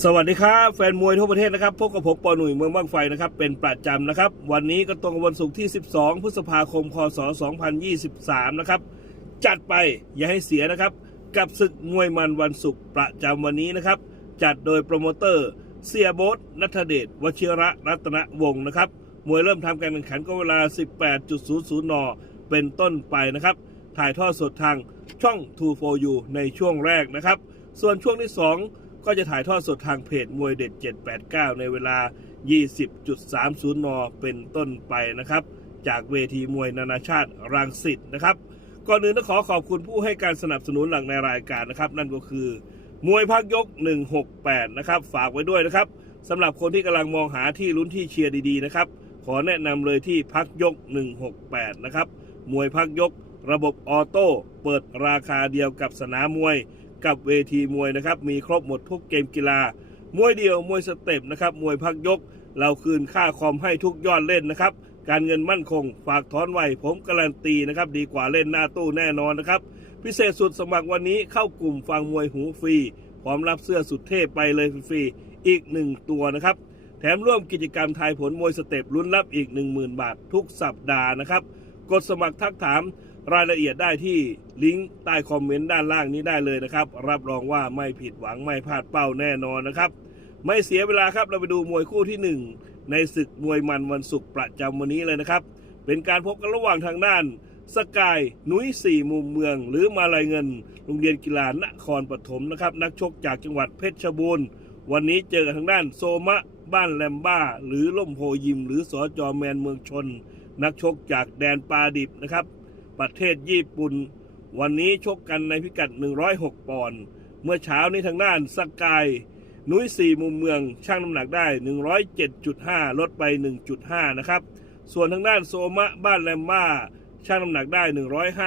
สวัสดีครับ แฟนมวยทั่วประเทศนะครับพบกับผมปอหนุ่ยเมืองบ้างไฟนะครับ เป็นประจำนะครับ วันนี้ก็ตรงวันศุกร์ที่ 12 พฤษภาคม คศ 2023 นะครับ จัดไปอย่าให้เสียนะครับ กับศึกมวยมันวันศุกร์ประจำวันนี้นะครับ จัดโดยโปรโมเตอร์ เสียโบทนัทเดชวชิระรัตนวงศ์นะครับ มวยเริ่มทำการแข่งขันก็เวลา 18.00 น เป็นต้นไปนะครับ ถ่ายทอดสดทางช่อง 2 4 u ในช่วงแรกนะครับ ส่วนช่วงที่ 2 ก็จะถ่ายทอดสดทางเพจมวยเด็ด 789 ในเวลา 20.30 น เป็นต้นไปนะครับ จากเวทีมวยนานาชาติรังสิตนะครับ ก่อนอื่นต้องขอขอบคุณผู้ให้การสนับสนุนหลักในรายการนะครับ นั่นก็คือ มวยพักยก 168 นะครับ ฝากไว้ด้วยนะครับสำหรับคนที่กำลังมองหาที่ลุ้นที่เชียร์ดีๆนะครับ ขอแนะนำเลยที่พักยก 168 นะครับ มวยพักยก ระบบออโต้ เปิดราคาเดียวกับสนามมวย กับเวทีมวยนะครับ มีครบหมดทุกเกมกีฬา มวยเดียว มวยสเต็ปนะครับ มวยพักยก เราคืนค่าคอมให้ทุกยอดเล่นนะครับ การเงินมั่นคง ฝากถอนไวผมการันตีนะครับ ดีกว่าเล่นหน้าตู้แน่นอนนะครับ พิเศษสุดสมัครวันนี้เข้ากลุ่มฟังมวยหูฟรี พร้อมรับเสื้อสุดเทพไปเลยฟรีอีกหนึ่งตัวนะครับ แถมร่วมกิจกรรมทายผลมวยสเต็ปลุ้นรับอีก 10,000 บาท ทุกสัปดาห์นะครับ กดสมัครทักถาม รายละเอียดได้ที่ลิงก์ใต้คอมเมนต์ด้านล่างนี้ได้เลยนะครับ รับรองว่าไม่ผิดหวังไม่พลาดเป้าแน่นอนนะครับ ไม่เสียเวลาครับเราไปดูมวยคู่ที่หนึ่งในศึกมวยมันวันศุกร์ประจำวันนี้เลยนะครับ เป็นการพบกันระหว่างทางด้านสกายนุ้ยสี่มุมเมือง หรือมาลายเงิน โรงเรียนกีฬานครปฐมนะครับ นักชกจากจังหวัดเพชรบูรณ์ วันนี้เจอกันทางด้านโซมะบ้านแลมบ้า หรือล่มโพยิม หรือสอจอแมนเมืองชน นักชกจากแดนปาดิบนะครับ ประเทศญี่ปุ่น วันนี้ชกกันในพิกัด 106 ปอนด์เมื่อเช้านี้ทางด้านสกายนุ้ยสี่มุมเมืองช่างน้ำหนักได้ 107.5 ลดไป 1.5 นะครับ ส่วนทางด้านโซมะบ้านแลมบ้าช่างน้ำหนักได้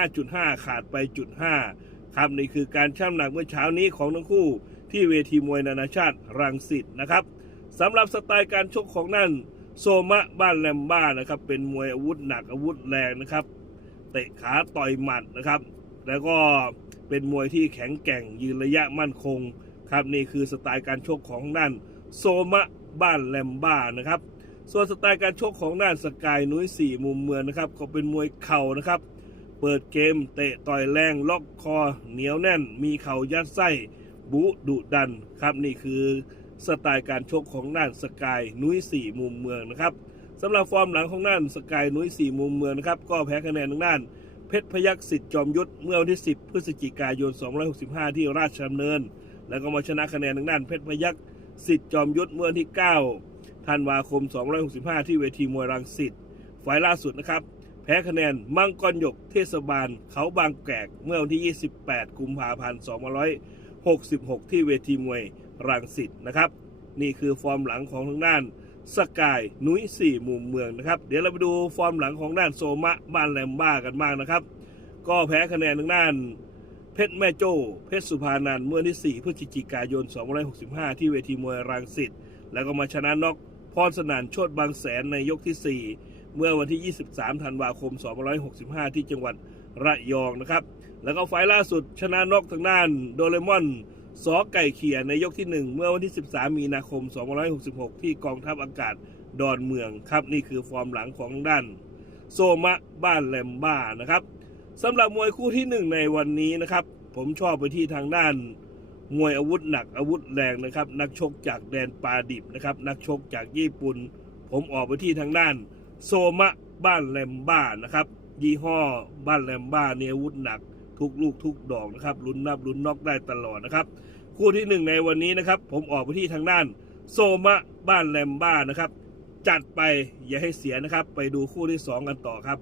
105.5 ขาดไปจุด5ครับนี่คือการช่างน้ำหนักเมื่อเช้านี้ของทั้งคู่ ที่เวทีมวยนานาชาติรังสิตนะครับสำหรับสไตล์การชกของนั่นโซมะบ้านแลมบ้านะครับเป็นมวยอาวุธหนักอาวุธแรงนะครับ ตะขาต่อยหมัดนะครับ แล้วก็เป็นมวยที่แข็งแกร่งยืนระยะมั่นคงครับนี่คือสไตล์การชกของด้านโซมะบ้านแลมบ้านะครับ ส่วนสไตล์การชกของด้านสกายนุ้ยสี่มุมเมืองนะครับก็เป็นมวยเข่านะครับ เปิดเกมเตะต่อยแรงล็อกคอเหนียวแน่น มีเข่ายัดไส้บุดุดันครับนี่คือสไตล์การชกของด้านสกายนุ้ยสี่มุมเมืองนะครับ สำหรับฟอร์มหลังของด้านสกายนุ้ยสี่มุมเมืองนะครับ ก็แพ้คะแนนทางด้าน เพชรพยัคฆ์สิทธิ์จอมยุทธเมื่อวันที่ 10 พฤศจิกายน265 ที่ราชดำเนิน แล้วก็มาชนะคะแนนทางด้านเพชรพยัคฆ์สิทธิ์จอมยุทธเมื่อวันที่ 9 ธันวาคม265 ที่เวทีมวยรังสิตไฟล์ล่าสุดนะครับ แพ้คะแนนมังกรหยกเทศบาล เขาบางแกกเมื่อวันที่ 28 กุมภาพันธ์ 2566 ที่เวทีมวยรังสิตนะครับ นี่คือฟอร์มหลังของทางด้าน สกายนุ้ยสี่มุมเมืองนะครับ เดี๋ยวเราไปดูฟอร์มหลังของด้านโซมะบ้านแลมบ้ากันบ้างนะครับ ก็แพ้คะแนนทางด้านเพชรแม่โจ้เพชรสุภานันเมื่อที่ 4 พฤศจิกายน 2565 ที่เวทีมวยรังสิตแล้วก็มาชนะน็อกพรสนานโชดบางแสนในยกที่ 4 เมื่อวันที่ 23 ธันวาคม 2565 ที่จังหวัดระยองนะครับ แล้วก็ไฟล์ล่าสุดชนะน็อกทางด้านโดเรมอน สอไก่เขียในยกที่ 1 เมื่อวันที่ 13 มีนาคม 2566 ที่กองทัพอากาศดอนเมืองครับ นี่คือฟอร์มหลังของทางด้าน โซมะบ้านแลมบ้านะครับสำหรับมวยคู่ที่ 1 ในวันนี้นะครับ ผมชอบไปที่ทางด้าน มวยอาวุธหนักอาวุธแรงนะครับ นักชกจากแดนปาดิบนะครับ นักชกจากญี่ปุ่น ผมออกไปที่ทางด้าน โซมะบ้านแลมบ้านะครับยี่ห้อบ้านแลมบ้าเนี่ยอาวุธหนัก ทุกลูกทุกดอกนะครับลุ้นนับลุ้นน็อกได้ตลอดนะครับ คู่ที่หนึ่งในวันนี้นะครับ ผมออกไปที่ทางด้านโซมะบ้านแลมบ้านะครับ จัดไปอย่าให้เสียนะครับ ไปดูคู่ที่สองกันต่อครับ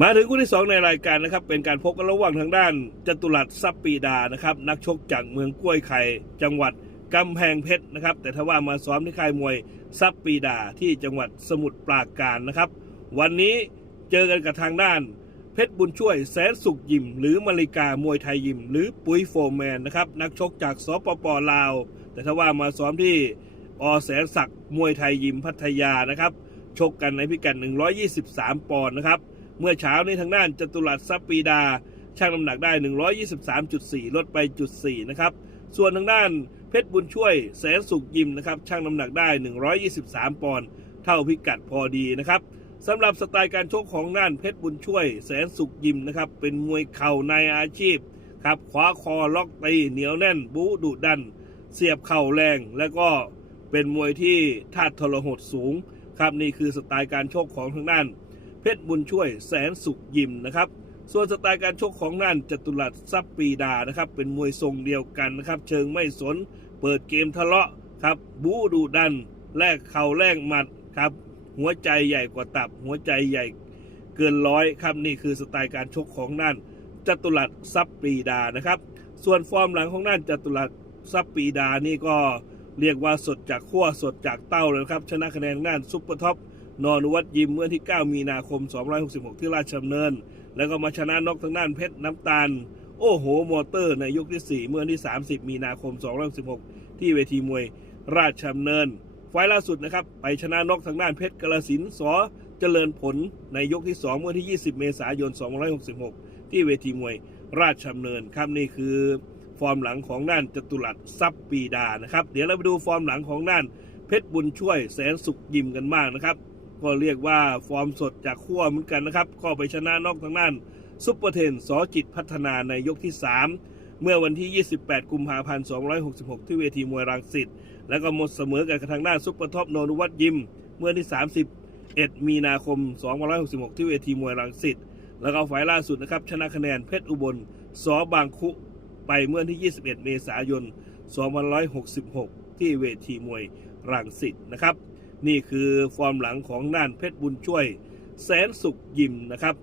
มาถึงคู่ที่สองในรายการนะครับ เป็นการพบกันระหว่างทางด้านจตุรัสซับปีดานะครับ นักชกจากเมืองกล้วยไข่จังหวัดกำแพงเพชรนะครับ แต่ถ้าว่ามาซ้อมที่ค่ายมวยซับปีดาที่จังหวัดสมุทรปราการนะครับ วันนี้ เจอกันกับทางด้าน เพชรบุญช่วยแสนสุขยิม หรือมาริกามวยไทยยิม หรือปุ๋ยโฟร์แมนนะครับนักชกจากสปปลาว แต่ถ้าว่ามาซ้อมที่อแสนศักดิ์มวยไทยยิมพัทยานะครับชกกันในพิกัด 123 ปอนด์นะครับ เมื่อเช้านี้ทางด้านจตุรัสซับปีดาช่างน้ำหนักได้ 123.4 ลดไปจุด4นะครับ ส่วนทางด้านเพชรบุญช่วยแสนสุขยิมนะครับช่างน้ำหนักได้ 123 ปอนด์เท่าพิกัดพอดีนะครับ สำหรับสไตล์การชกของน่านเพชรบุญช่วย แสนสุขยิมนะครับ เป็นมวยเข่าในอาชีพครับขวาคอล็อกตีเหนียวแน่น บูดุดัน เสียบเข่าแรง และก็เป็นมวยที่ธาทรหดสูงครับนี่คือสไตล์การชกของทางด้าน เพชรบุญช่วยแสนสุขยิมนะครับ ส่วนสไตล์การชกของนั่นจตุรัสซับปีดานะครับ เป็นมวยทรงเดียวกันนะครับ เชิงไม่สน เปิดเกมทะเลาะครับบูดูดันแลกเข่าแลกหมัดครับ หัวใจใหญ่กว่าตับ หัวใจใหญ่เกินร้อยครับนี่คือสไตล์การชกของนั่นจตุรัสซับปรีดานะครับ ส่วนฟอร์มหลังของนั่นจตุรัสซับปรีดานี่ก็เรียกว่าสดจากขั้วสดจากเต้าเลยครับ ชนะคะแนนน่านซุปเปอร์ท็อปนอนวัตยิมเมื่อที่ 9 มีนาคม 266 ที่ราชดำเนิน แล้วก็มาชนะนอกทางด้านเพชรน้ำตาล โอ้โห มอเตอร์ในยกที่ 4 เมื่อวันที่ 30 มีนาคม216ที่เวทีมวยราชดำเนิน ไฟล์ล่าสุดนะครับ ไปชนะนอกทางด้านเพชรกระสินสอเจริญผลในยกที่ 2 เมื่อวันที่ 20 เมษายน266 ที่เวทีมวยราชดำเนินครับนี่คือฟอร์มหลังของด้านจตุรัสซับปีดานะครับ เดี๋ยวเราไปดูฟอร์มหลังของด้านเพชรบุญช่วยแสนสุขยิมกันบ้างนะครับก็เรียกว่าฟอร์มสดจากขั้วเหมือนกันนะครับ ก็ไปชนะนอกทางด้านซุปเปอร์เทนสอจิตพัฒนาในยกที่ 3 เมื่อวันที่ 28 กุมภาพันธ์266 ที่เวทีมวยรังสิต แล้วก็หมดเสมอกันกับทางด้านซุปเปอร์ท็อปโนนุวัตยิม เมื่อที่ 31 มีนาคม266 ที่เวทีมวยรังสิตแล้วก็ฝ่ายล่าสุดนะครับ ชนะคะแนนเพชรอุบลสอบางคุไปเมื่อที่ 21 เมษายน 2566 ที่เวทีมวยรังสิตนะครับ นี่คือฟอร์มหลังของน่านเพชรบุญช่วย แสนสุขยิมนะครับ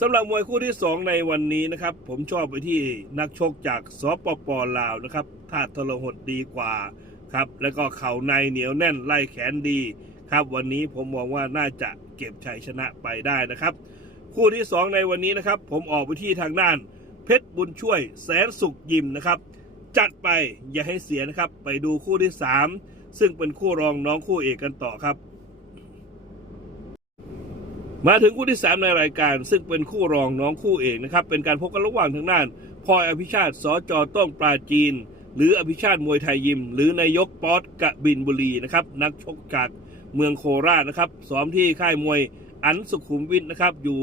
สำหรับมวยคู่ที่ 2 ในวันนี้นะครับ ผมชอบไปที่นักชกจากสปปลาวนะครับท่าทรหดดีกว่า ครับ แล้วก็เข่าในเหนียวแน่นไล่แขนดี ครับ วันนี้ผมมองว่าน่าจะเก็บชัยชนะไปได้นะครับ คู่ที่ 2 ในวันนี้นะครับ ผมออกไปที่ทางด้าน เพชรบุญช่วยแสนสุขยิมนะครับ จัดไปอย่าให้เสียนะครับ ไปดูคู่ที่ 3 ซึ่งเป็นคู่รองน้องคู่เอกกันต่อครับมาถึงคู่ที่ 3 ในรายการ ซึ่งเป็นคู่รองน้องคู่เอกนะครับ เป็นการพบกันระหว่างทางด้านพลอยอภิชาติสจต้องปราจีน หรืออภิชาติมวยไทยยิม หรือนายกป๊อตกะบินบุรีนะครับนักชกจากเมืองโคราชนะครับซ้อมที่ค่ายมวยอันสุขุมวิทนะครับอยู่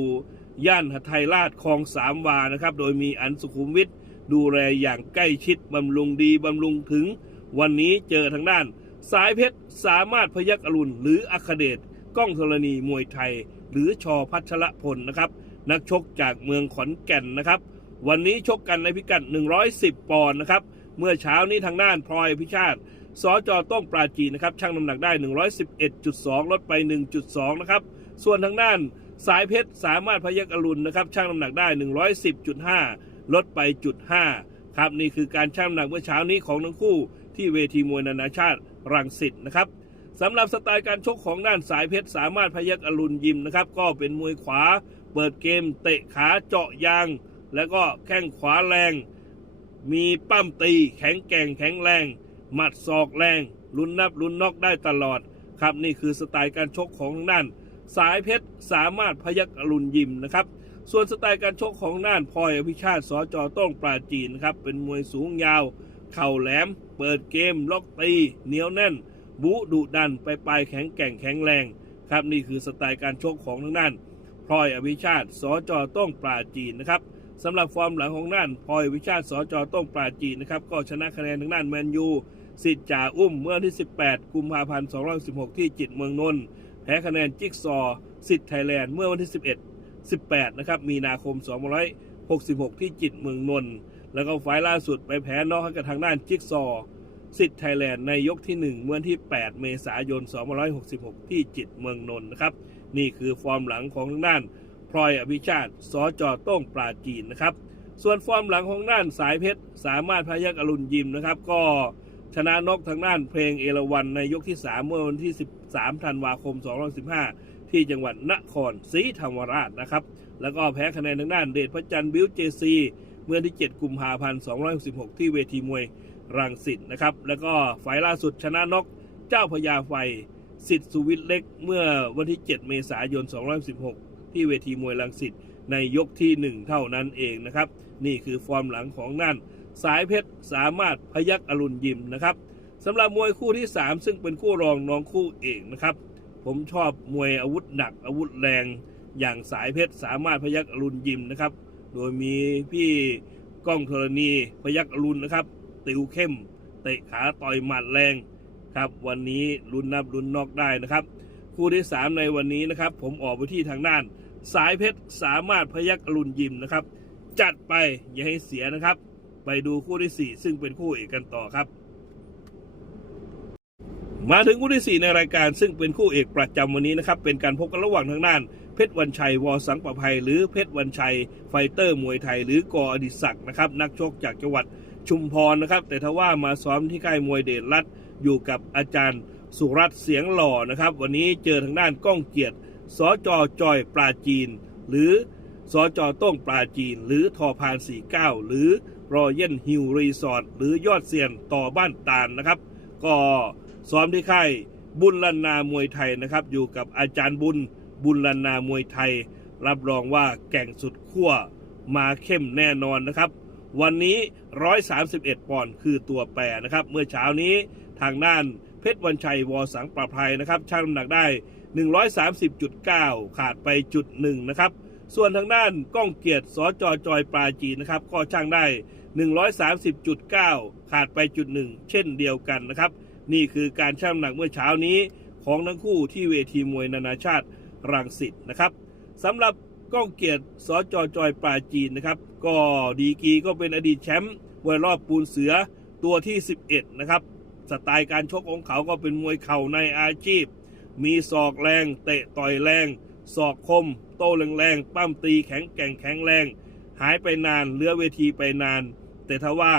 ย่านหัทไทยราชคลองสามวานะครับโดยมีอันสุขุมวิทดูแลอย่างใกล้ชิดบำรุงดีบำรุงถึง วันนี้เจอทางด้าน สายเพชรสามารถพยักอรุณ หรืออัคเดชก้องธรณีมวยไทย หรือชอพัชรพลนะครับนักชกจากเมืองขอนแก่นนะครับ วันนี้ชกกันในพิกัด 110 ปอนด์นะครับ เมื่อเช้านี้ทางด้านพลอยพิชาติสจต้องปราจีนนะครับชั่งน้ำหนักได้ 111.2 ลดไป 1.2 นะครับ ส่วนทางด้านสายเพชรสามารถพยักอรุณนะครับชั่งน้ำหนักได้ 110.5 ลดไปจุด5ครับนี่คือการชั่งน้ำหนักเมื่อเช้านี้ของทั้งคู่ที่เวทีมวยนานาชาติรังสิตนะครับสำหรับสไตล์การชกของด้านสายเพชรสามารถพยักอรุณยิมนะครับก็เป็นมวยขวา เปิดเกม เตะขาเจาะยาง แล้วก็แข้งขวาแรง มีปั้มตีแข็งแกร่งแข็งแรง หมัดศอกแรงลุ้นนับลุ้นน็อกได้ตลอด ครับนี่คือสไตล์การชกของทางด้านสายเพชรสามารถพยักอรุณยิมนะครับ ส่วนสไตล์การชกของน่านพลอยอภิชาติสจต้องปราจีนครับเป็นมวยสูงยาว เข่าแหลม เปิดเกม ล็อกตีเหนียวแน่น บุดุดันไปปลายแข็งแกร่งแข็งแรง ครับนี่คือสไตล์การชกของทางด้านพลอยอภิชาติสจต้องปราจีนนะครับ สำหรับฟอร์มหลังของน่านพลอยอภิชาติสจต้องปราจีนะครับ ก็ชนะคะแนนทางด้านแมนยูสิทธิ์จ่าอุ้มเมื่อวันที่ 18 กุมภาพันธ์ 216 ที่จิตเมืองนนท์แพ้คะแนนจิ๊กซอว์สิทธิ์ไทยแลนด์เมื่อวันที่ 11 18 นะครับ มีนาคม 266 ที่จิตเมืองนนท์แล้วก็ไฟล์ล่าสุดไปแพ้นอกให้กับทางด้านจิ๊กซอว์สิทธิ์ไทยแลนด์ในยกที่ 1 เมื่อวันที่ 8 เมษายน 266 ที่จิตเมืองนนท์นะครับ นี่คือฟอร์มหลังของทางด้าน พลอยอภิชาติสจโต้งปราจีนนะครับ ส่วนฟอร์มหลังของด้านสายเพชร สามารถพยักอรุณยิมนะครับ ก็ชนะนกทางด้านเพลงเอราวันในยกที่ 3 เมื่อวันที่ 13 ธันวาคม 2015 ที่จังหวัดนครศรีธรรมราชนะครับ แล้วก็แพ้คะแนนทางด้านเดชพระจันทร์บิวเจซีเมื่อที่ 7 กุมภาพันธ์216ที่เวทีมวยรังสิตนะครับ แล้วก็ไฟล์ล่าสุดชนะนกเจ้าพญาไฟสิทธิ์สุวิทย์เล็กเมื่อวันที่ 7 เมษายน216 ที่เวทีมวยรังสิตในยกที่ 1 เท่านั้นเองนะครับ นี่คือฟอร์มหลังของนั่น สายเพชรสามารถพยักอรุณยิมนะครับสำหรับมวยคู่ที่ 3 ซึ่งเป็นคู่รองน้องคู่เอกนะครับ ผมชอบมวยอาวุธหนักอาวุธแรง อย่างสายเพชรสามารถพยักอรุณยิมนะครับ โดยมีพี่ก้องธรณีพยักอรุณนะครับ ติวเข้มเตะขาต่อยหมัดแรงครับ วันนี้ลุ้นนับลุ้นนอกได้นะครับ คู่ที่ 3 ในวันนี้นะครับ ผมออกไปที่ทางด้าน สายเพชรสามารถพยักอรุณยิมนะครับ จัดไปอย่าให้เสียนะครับ ไปดูคู่ที่ 4 ซึ่งเป็นคู่เอกกันต่อครับ มาถึงคู่ที่ 4 ในรายการซึ่งเป็นคู่เอกประจำวันนี้นะครับ เป็นการพบกันระหว่างทางด้าน เพชรวันชัยวอสังประภัย หรือเพชรวันชัย ไฟเตอร์มวยไทย หรือกออดิศักดิ์นะครับนักชกจากจังหวัดชุมพรนะครับ แต่ทว่ามาซ้อมที่ค่ายมวยเดชรัตน์อยู่กับอาจารย์ สุรัตน์เสียงหล่อนะครับ วันนี้เจอทางด้านก้องเกียรติสจจอยปลาจีน หรือสจต้งปลาจีน หรือทอพาน49 หรือรอเยนฮิวรีสอร์ทหรือยอดเซียนต่อบ้านตาลนะครับ ก็ซ้อมที่ค่ายบุญลันนามวยไทยนะครับ อยู่กับอาจารย์บุญบุญลันนามวยไทย รับรองว่าแก่งสุดขั้วมาเข้มแน่นอนนะครับ วันนี้ 131 ปอนด์คือตัวแปรนะครับ เมื่อเช้านี้ทางด้าน เพชรวันชัยวอสังประภัยนะครับชั่งน้ำหนักได้ 130.9 ขาดไปจุดหนึ่งนะครับ ส่วนทางด้านก้องเกียรติสจจอยปลาจีนะครับก็ช่างได้ 130.9 ขาดไปจุดหนึ่งเช่นเดียวกันนะครับ นี่คือการชั่งน้ำหนักเมื่อเช้านี้ของทั้งคู่ที่เวทีมวยนานาชาติรังสิตนะครับสำหรับก้องเกียรติสจจอยปลาจีนนะครับ ก็ดีกีก็เป็นอดีตแชมป์มวยรอบปูนเสือตัวที่ 11 นะครับ สไตล์การชกของเขาก็เป็นมวยเข่าในอาชีพ มีศอกแรง เตะต่อยแรง ศอกคม โต้แรงๆปั้มตีแข็งแกร่งแข็งแรง หายไปนานเลือเวทีไปนาน แต่ถ้าว่า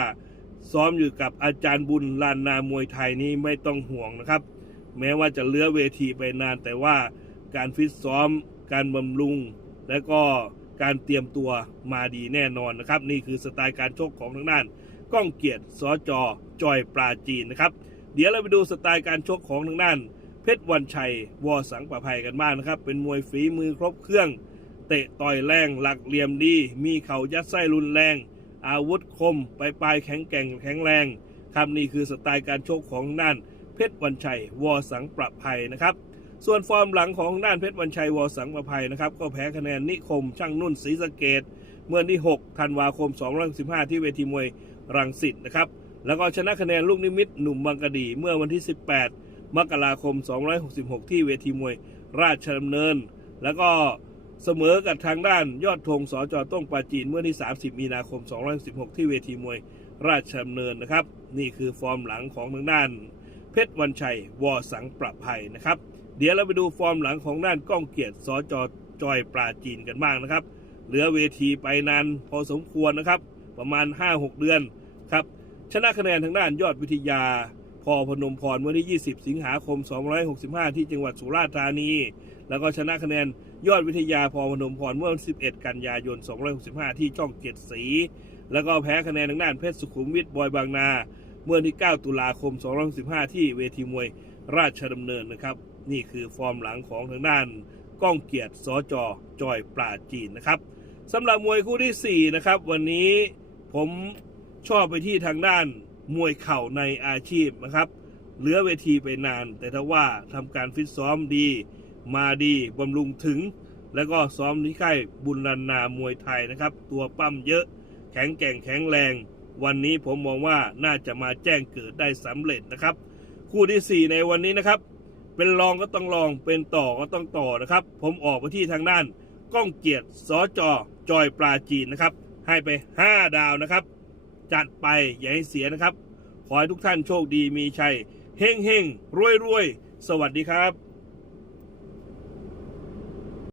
ซ้อมอยู่กับอาจารย์บุญลานนามวยไทยนี้ไม่ต้องห่วงนะครับ แม้ว่าจะเลือเวทีไปนาน แต่ว่าการฟิตซ้อม การบำรุง และก็การเตรียมตัวมาดีแน่นอนนะครับ นี่คือสไตล์การชกของทางด้าน ก้องเกียรติสจจอยปลาจีนนะครับ เดี๋ยวเราไปดูสไตล์การชกของทางด้าน เพชรวันชัยวอสังประภัยกันบ้างนะครับ เป็นมวยฝีมือครบเครื่อง เตะต่อยแรงหลักเหลี่ยมดี มีเข่ายัดไส้รุนแรง อาวุธคมไปปลายแข็งแกร่งแข็งแรงครับนี่คือสไตล์การชกของทางด้าน เพชรวันชัยวอสังประภัยนะครับส่วนฟอร์มหลังของด้านเพชรวันชัยวอสังประภัยนะครับ ก็แพ้คะแนนนิคมช่างนุ่นศรีสะเกดเมื่อวันที่ 6 ธันวาคม2015 ที่เวทีมวย รังสิตนะครับ แล้วก็ชนะคะแนนลูกนิมิตหนุ่มบางกะดี เมื่อวันที่ 18 มกราคม 266 ที่เวทีมวยราชดำเนิน แล้วก็เสมอกับทางด้านยอดธงสจต้งปาจีนเมื่อที่ 30 มีนาคม 216 ที่เวทีมวยราชดำเนินนะครับ นี่คือฟอร์มหลังของทางด้าน เพชรวันชัยวอสังประภัยนะครับ เดี๋ยวเราไปดูฟอร์มหลังของด้านก้องเกียรติสจจอยปราจีนกันบ้างนะครับ เหลือเวทีไปนานพอสมควรนะครับ ประมาณ 5-6 เดือนครับชนะคะแนนทางด้านยอดวิทยาพอพนมพรเมื่อที่ 20 สิงหาคม 265 ที่จังหวัดสุราษฎร์ธานี แล้วก็ชนะคะแนนยอดวิทยาพอพนมพรเมื่อวัน11 กันยายน 265 ที่ช่องเจ็ดสี แล้วก็แพ้คะแนนทางด้านเพชรสุขุมวิทบอยบางนา เมื่อที่ 9 ตุลาคม215ที่เวทีมวยราชดำเนินนะครับ นี่คือฟอร์มหลังของทางด้านก้องเกียรติสจจอยปราจีนนะครับสำหรับมวยคู่ที่ 4 นะครับ วันนี้ ผมชอบไปที่ทางด้านมวยเข่าในอาชีพนะครับ เหลือเวทีไปนาน แต่ถ้าว่าทำการฟิตซ้อมดี มาดีบำรุงถึง แล้วก็ซ้อมที่ค่ายบุญรันนามวยไทยนะครับ ตัวปั้มเยอะ แข็งแกร่งแข็งแรง วันนี้ผมมองว่าน่าจะมาแจ้งเกิดได้สำเร็จนะครับ คู่ที่ 4 ในวันนี้นะครับ เป็นรองก็ต้องรองเป็นต่อก็ต้องต่อนะครับ ผมออกไปที่ทางด้าน ก้องเกียรติสจจอยปลาจีนนะครับ ให้ไป 5 ดาวนะครับ จัดไปอย่าให้เสียนะครับ ขอให้ทุกท่านโชคดีมีชัยเฮงเฮงรวยรวยสวัสดีครับ